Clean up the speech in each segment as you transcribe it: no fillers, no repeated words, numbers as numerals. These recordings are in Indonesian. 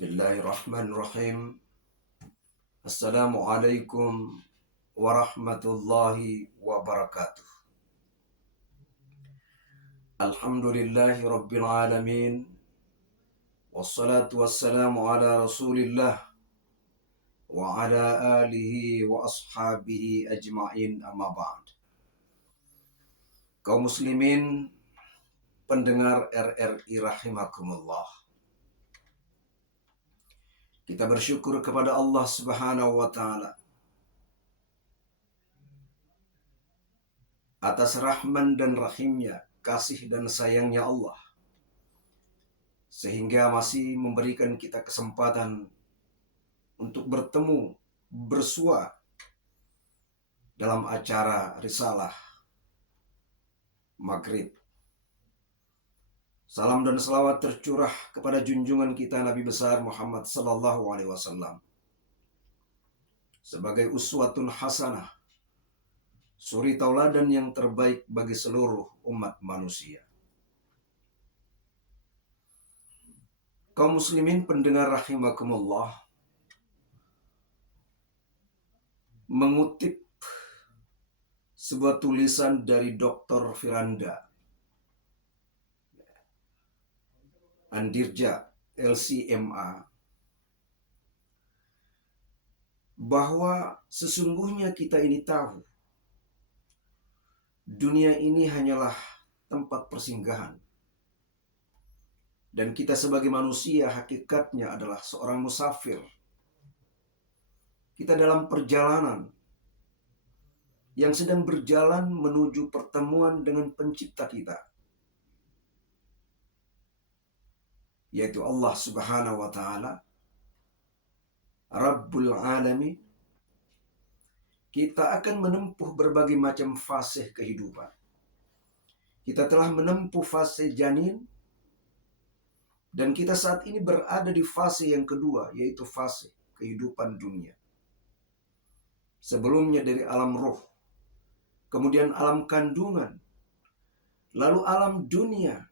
Bismillahirrahmanirrahim. Assalamualaikum warahmatullahi wabarakatuh. Alhamdulillahi rabbil alamin. Wassalatu wassalamu ala rasulillah wa ala alihi wa ashabihi ajma'in, amma ba'd. Kaum muslimin pendengar RRI rahimakumullah. Kita bersyukur kepada Allah Subhanahu wa taala atas rahman dan rahimnya, kasih dan sayangnya Allah, sehingga masih memberikan kita kesempatan untuk bertemu, bersua dalam acara Risalah Maghrib. Salam dan selawat tercurah kepada junjungan kita Nabi besar Muhammad sallallahu alaihi wasallam sebagai uswatun hasanah, suri tauladan yang terbaik bagi seluruh umat manusia. Kaum muslimin pendengar rahimakumullah, mengutip sebuah tulisan dari Dr. Firanda Andirja, LCMA, bahwa sesungguhnya kita ini tahu dunia ini hanyalah tempat persinggahan, dan kita sebagai manusia hakikatnya adalah seorang musafir. Kita dalam perjalanan yang sedang berjalan menuju pertemuan dengan pencipta kita, yaitu Allah Subhanahu wa taala, Rabbul Alamin. Kita akan menempuh berbagai macam fase kehidupan. Kita telah menempuh fase janin, dan kita saat ini berada di fase yang kedua, yaitu fase kehidupan dunia. Sebelumnya dari alam roh, kemudian alam kandungan, lalu alam dunia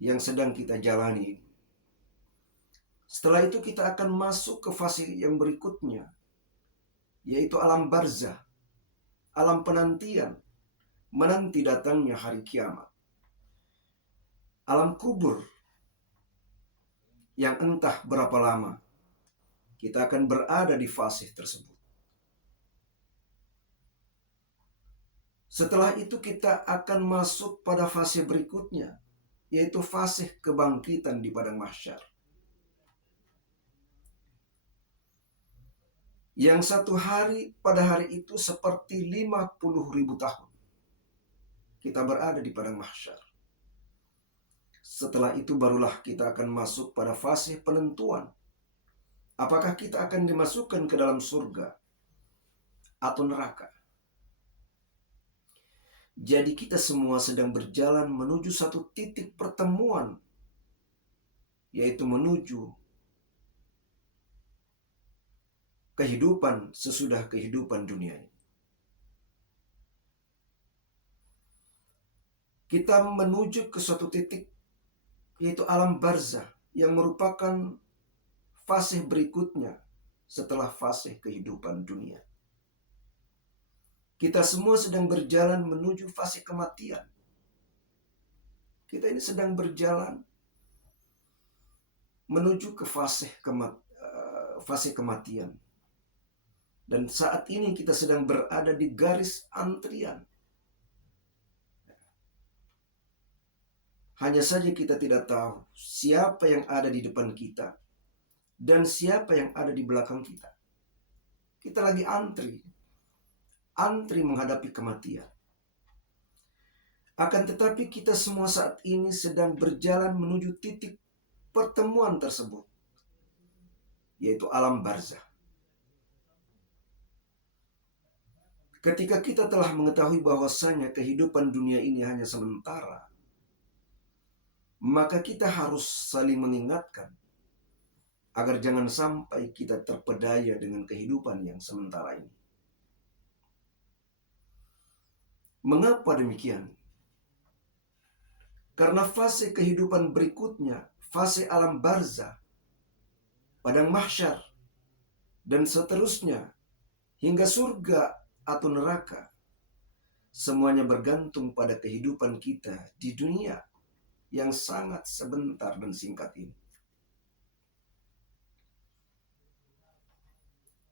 yang sedang kita jalani. Setelah itu kita akan masuk ke fase yang berikutnya, yaitu alam barzah, alam penantian, menanti datangnya hari kiamat. Alam kubur, yang entah berapa lama kita akan berada di fase tersebut. Setelah itu kita akan masuk pada fase berikutnya, yaitu fase kebangkitan di padang mahsyar. Yang satu hari pada hari itu seperti 50.000 tahun kita berada di padang mahsyar. Setelah itu barulah kita akan masuk pada fase penentuan. Apakah kita akan dimasukkan ke dalam surga atau neraka? Jadi kita semua sedang berjalan menuju satu titik pertemuan, yaitu menuju kehidupan sesudah kehidupan dunia ini. Kita menuju ke suatu titik, yaitu alam barzah, yang merupakan fase berikutnya setelah fase kehidupan dunia. Kita semua sedang berjalan menuju fase kematian. Kita ini sedang berjalan menuju ke fase kematian. Dan saat ini kita sedang berada di garis antrian. Hanya saja kita tidak tahu siapa yang ada di depan kita dan siapa yang ada di belakang kita. Kita lagi antri menghadapi kematian. Akan tetapi kita semua saat ini sedang berjalan menuju titik pertemuan tersebut, yaitu alam barzah. Ketika kita telah mengetahui bahwasanya kehidupan dunia ini hanya sementara, maka kita harus saling mengingatkan agar jangan sampai kita terpedaya dengan kehidupan yang sementara ini. Mengapa demikian? Karena fase kehidupan berikutnya, fase alam barzah, padang mahsyar, dan seterusnya hingga surga atau neraka, semuanya bergantung pada kehidupan kita di dunia yang sangat sebentar dan singkat ini.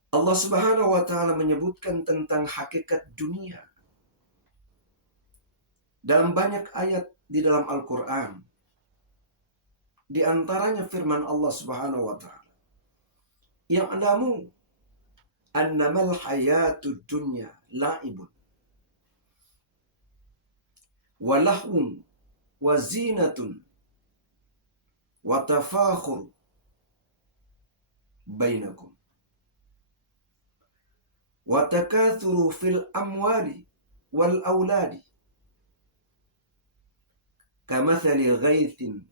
Allah Subhanahu wa taala menyebutkan tentang hakikat dunia dalam banyak ayat di dalam Al-Qur'an. Di antaranya firman Allah Subhanahu wa taala, "Ya'lamu annamal hayatud dunya la'ibun wa lahwun wa zinatun wa tafakhur bainakum wa takathuru fil amwali wal auladi kamathali ghaithin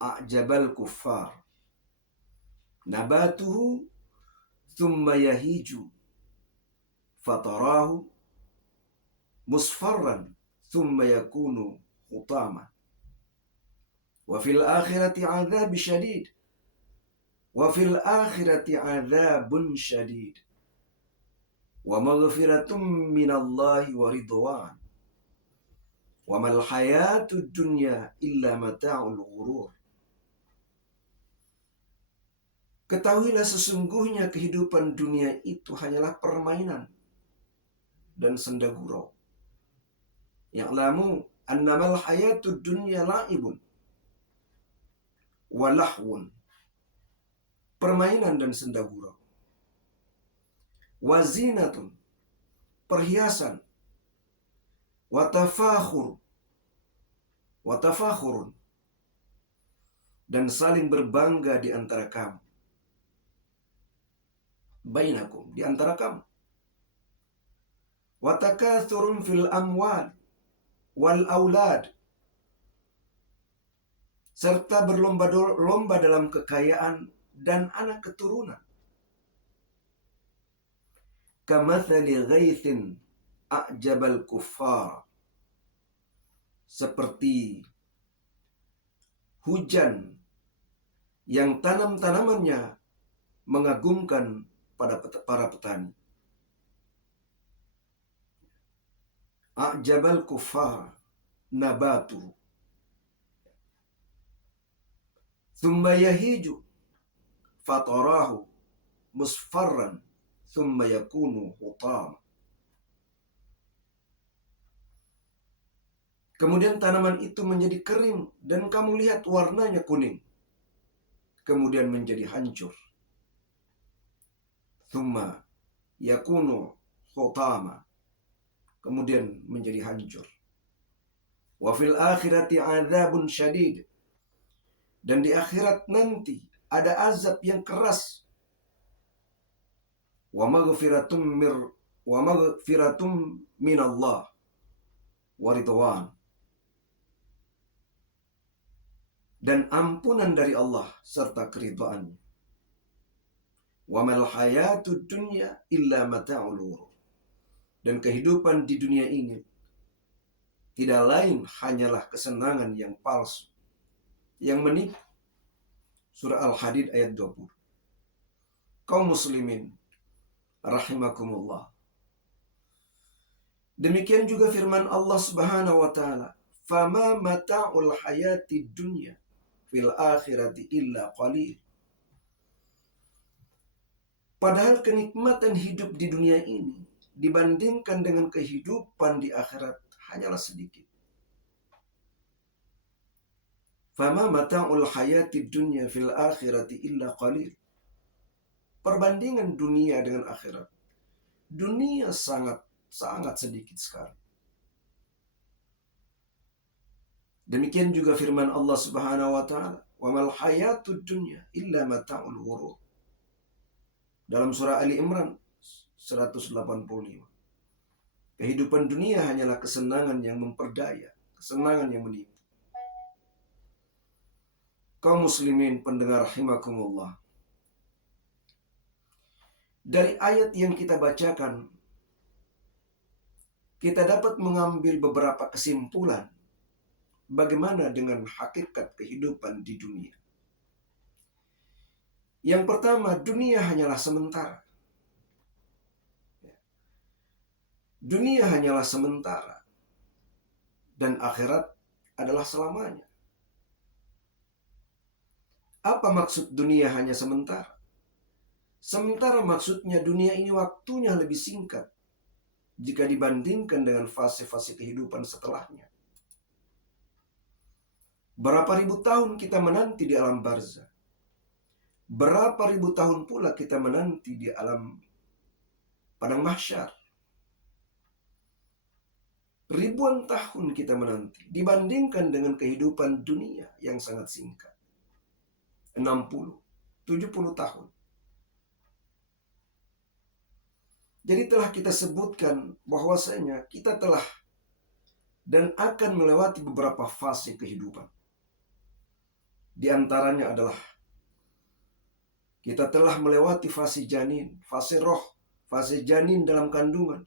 a'jabal kuffar nabatuhu thumma yahiju fatarahu musfarran thumma yakunu hutama wa fil akhirati 'adzab syadid wa fil akhirati 'adzabun syadid wa maghfiratum minallahi wa ridwan wa mal hayatud dunya illa mata'ul ghurur." Ketahuilah sesungguhnya kehidupan dunia itu hanyalah permainan dan senda gurau. Ya'lamu annamal hayatud dunya la'ibun wa lahwun, permainan dan senda gurau. Wa zinatun, perhiasan. Wa tafakhurun, dan saling berbangga di antara kamu. Bainakum, di antara kamu. Wa takathurun fil amwal wal aulad, serta berlomba-lomba dalam kekayaan dan anak keturunan. Kamathali ghaithin a'jabal kuffar, seperti hujan yang tanam-tanamannya mengagumkan pada para petani. A'jabal kuffar nabatu thumma yahiju fatarahu musfarran thumma yakunu hutama. Kemudian tanaman itu menjadi kering dan kamu lihat warnanya kuning. Kemudian menjadi hancur. Thumma yakunu hutama, kemudian menjadi hancur. Wa fil akhirati 'adzabun syadid, dan di akhirat nanti ada azab yang keras. Wa maghfiratum minallah wa ridwan, dan ampunan dari Allah serta keridhaannya. Wa mal hayatud dunya illa mata'ul ghurur, dan kehidupan di dunia ini tidak lain hanyalah kesenangan yang palsu, yang menipu. Surah Al-Hadid ayat 20. Kaum muslimin rahimakumullah. Demikian juga firman Allah Subhanahu wa taala, "Fama mata'ul hayatid dunya fil akhirati illa qalil." Padahal kenikmatan hidup di dunia ini dibandingkan dengan kehidupan di akhirat hanyalah sedikit. Fama mata'ul hayatid dunya fil akhirati illa qalil. Perbandingan dunia dengan akhirat, dunia sangat sedikit sekali. Demikian juga firman Allah Subhanahu wa taala, "Wa mal hayatud dunya illa mata'ul ghurur." Dalam surah Ali Imran 185. Kehidupan dunia hanyalah kesenangan yang memperdaya, kesenangan yang menipu. Kaum muslimin pendengar rahimakumullah. Dari ayat yang kita bacakan, kita dapat mengambil beberapa kesimpulan bagaimana dengan hakikat kehidupan di dunia. Yang pertama, dunia hanyalah sementara. Dunia hanyalah sementara. Dan akhirat adalah selamanya. Apa maksud dunia hanya sementara? Sementara maksudnya dunia ini waktunya lebih singkat jika dibandingkan dengan fase-fase kehidupan setelahnya. Berapa ribu tahun kita menanti di alam barzah. Berapa ribu tahun pula kita menanti di alam padang mahsyar. Ribuan tahun kita menanti dibandingkan dengan kehidupan dunia yang sangat singkat. 60, 70 tahun. Jadi telah kita sebutkan bahwasanya kita telah dan akan melewati beberapa fase kehidupan. Di antaranya adalah kita telah melewati fase janin, fase roh, fase janin dalam kandungan.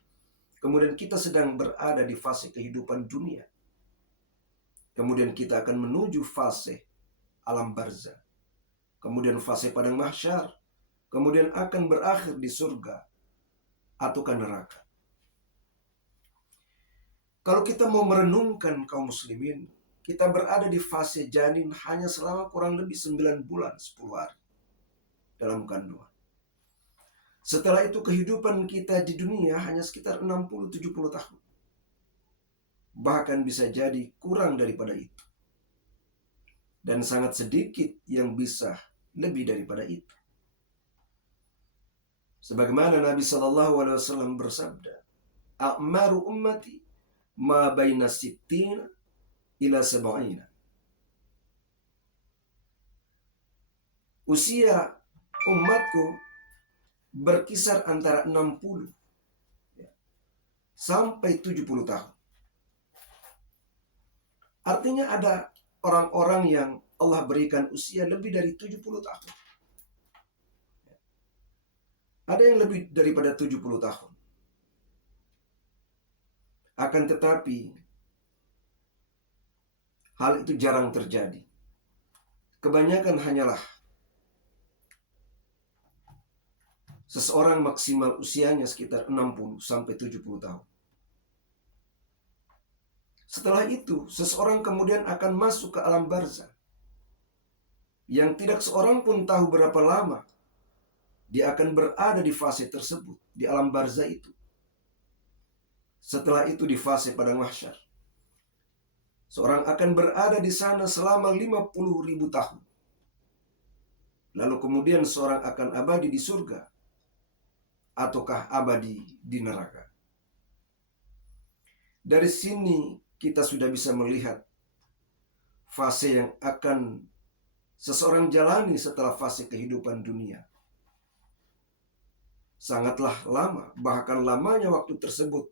Kemudian kita sedang berada di fase kehidupan dunia. Kemudian kita akan menuju fase alam barzah. Kemudian fase padang mahsyar. Kemudian akan berakhir di surga ataukah neraka. Kalau kita mau merenungkan kaum muslimin, kita berada di fase janin hanya selama kurang lebih 9 bulan 10 hari dalam kandungan. Setelah itu kehidupan kita di dunia hanya sekitar 60-70 tahun. Bahkan bisa jadi kurang daripada itu. Dan sangat sedikit yang bisa lebih daripada itu. Sebagaimana Nabi SAW bersabda, "A'maru ummati ma baina sittina ila sab'ina." Usia umatku berkisar antara 60 sampai 70 tahun. Artinya ada orang-orang yang Allah berikan usia lebih dari 70 tahun. Ada yang lebih daripada 70 tahun. Akan tetapi, hal itu jarang terjadi. Kebanyakan hanyalah seseorang maksimal usianya sekitar 60 sampai 70 tahun. Setelah itu, seseorang kemudian akan masuk ke alam barzah. Yang tidak seorang pun tahu berapa lama dia akan berada di fase tersebut, di alam barzah itu. Setelah itu di fase padang mahsyar. Seorang akan berada di sana selama 50.000 tahun. Lalu kemudian seorang akan abadi di surga ataukah abadi di neraka. Dari sini kita sudah bisa melihat fase yang akan seseorang jalani setelah fase kehidupan dunia. Sangatlah lama, bahkan lamanya waktu tersebut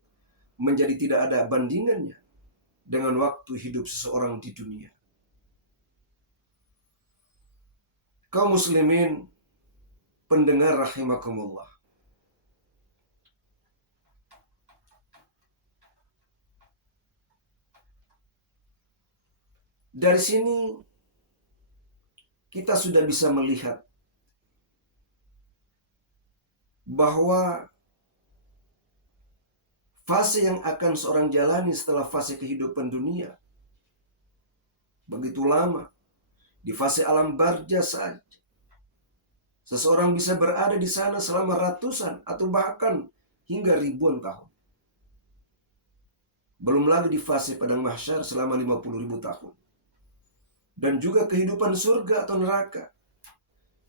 menjadi tidak ada bandingannya dengan waktu hidup seseorang di dunia. Kaum muslimin, pendengar rahimakumullah. Dari sini kita sudah bisa melihat bahwa fase yang akan seorang jalani setelah fase kehidupan dunia begitu lama. Di fase alam barzah saja, seseorang bisa berada di sana selama ratusan atau bahkan hingga ribuan tahun. Belum lagi di fase padang mahsyar selama 50.000 tahun. Dan juga kehidupan surga atau neraka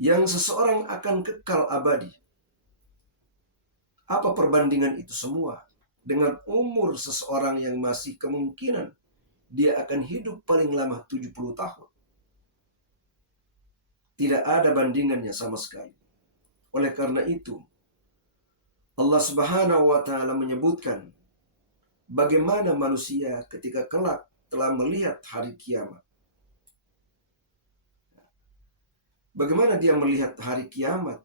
yang seseorang akan kekal abadi. Apa perbandingan itu semua dengan umur seseorang yang masih kemungkinan dia akan hidup paling lama 70 tahun? Tidak ada bandingannya sama sekali. Oleh karena itu, Allah Subhanahu wa Ta'ala menyebutkan bagaimana manusia ketika kelak telah melihat hari kiamat. Bagaimana dia melihat hari kiamat?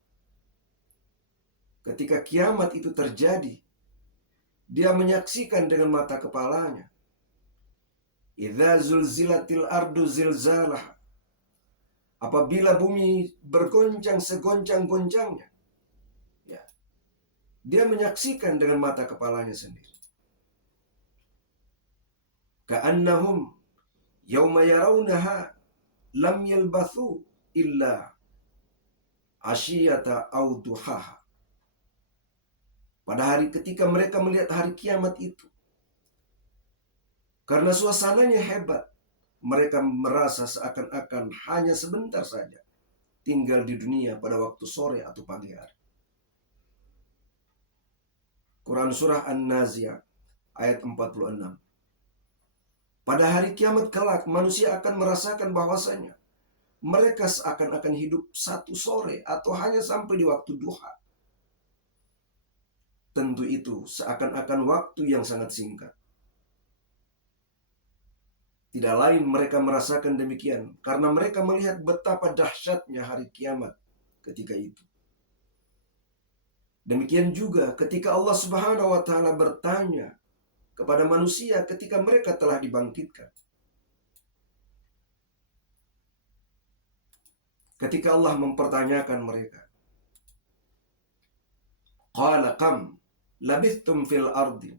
Ketika kiamat itu terjadi, dia menyaksikan dengan mata kepalanya. Idza zulzilatil ardu zilzalah. Apabila bumi bergoncang segoncang-goncangnya. Ya. Dia menyaksikan dengan mata kepalanya sendiri. Ka'annahum yauma yarawnaha lam yalbathu illa asyiyata au duhaha. Pada hari ketika mereka melihat hari kiamat itu, karena suasananya hebat, mereka merasa seakan-akan hanya sebentar saja tinggal di dunia pada waktu sore atau pagi hari. Quran Surah An-Nazi'ah ayat 46. Pada hari kiamat kelak, manusia akan merasakan bahwasanya mereka seakan-akan hidup satu sore atau hanya sampai di waktu duha. Tentu itu seakan-akan waktu yang sangat singkat. Tidak lain mereka merasakan demikian karena mereka melihat betapa dahsyatnya hari kiamat ketika itu. Demikian juga ketika Allah Subhanahu wa taala bertanya kepada manusia ketika mereka telah dibangkitkan. Ketika Allah mempertanyakan mereka, qala kam labithtum fil ardi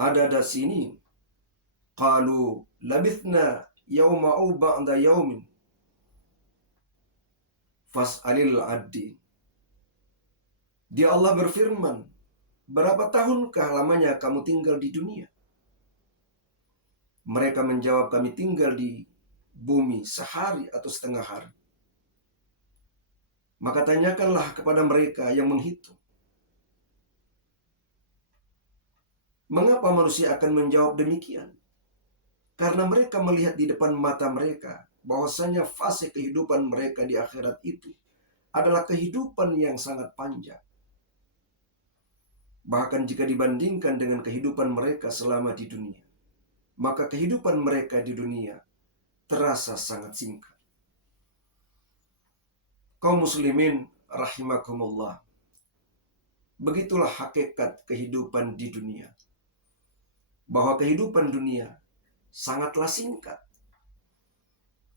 adada sini, qalu labithna yawma au ba'da yawmin fas'alil addi. Dia Allah berfirman, berapa tahunkah lamanya kamu tinggal di dunia? Mereka menjawab, kami tinggal di bumi sehari atau setengah hari. Maka tanyakanlah kepada mereka yang menghitung. Mengapa manusia akan menjawab demikian? Karena mereka melihat di depan mata mereka bahwasanya fase kehidupan mereka di akhirat itu adalah kehidupan yang sangat panjang. Bahkan jika dibandingkan dengan kehidupan mereka selama di dunia, maka kehidupan mereka di dunia terasa sangat singkat. Kaum muslimin rahimakumullah. Begitulah hakikat kehidupan di dunia. Bahwa kehidupan dunia sangatlah singkat.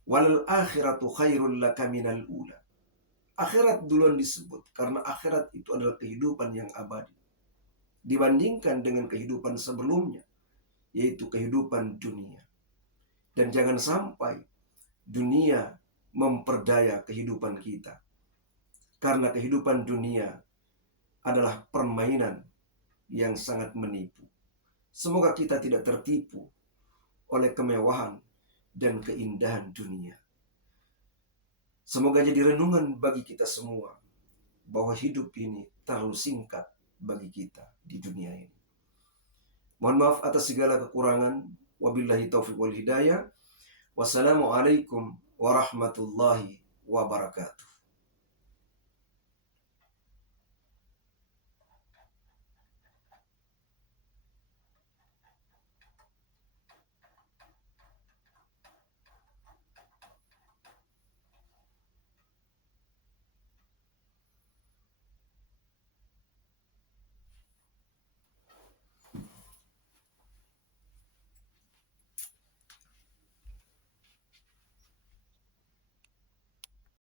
Wal akhiratu khairul laka minal ula. Akhirat duluan disebut karena akhirat itu adalah kehidupan yang abadi dibandingkan dengan kehidupan sebelumnya, yaitu kehidupan dunia. Dan jangan sampai dunia memperdaya kehidupan kita, karena kehidupan dunia adalah permainan yang sangat menipu. Semoga kita tidak tertipu oleh kemewahan dan keindahan dunia. Semoga jadi renungan bagi kita semua bahwa hidup ini terlalu singkat bagi kita di dunia ini. Mohon maaf atas segala kekurangan. Wabillahi taufiq wal hidayah. Wassalamualaikum warahmatullahi wabarakatuh.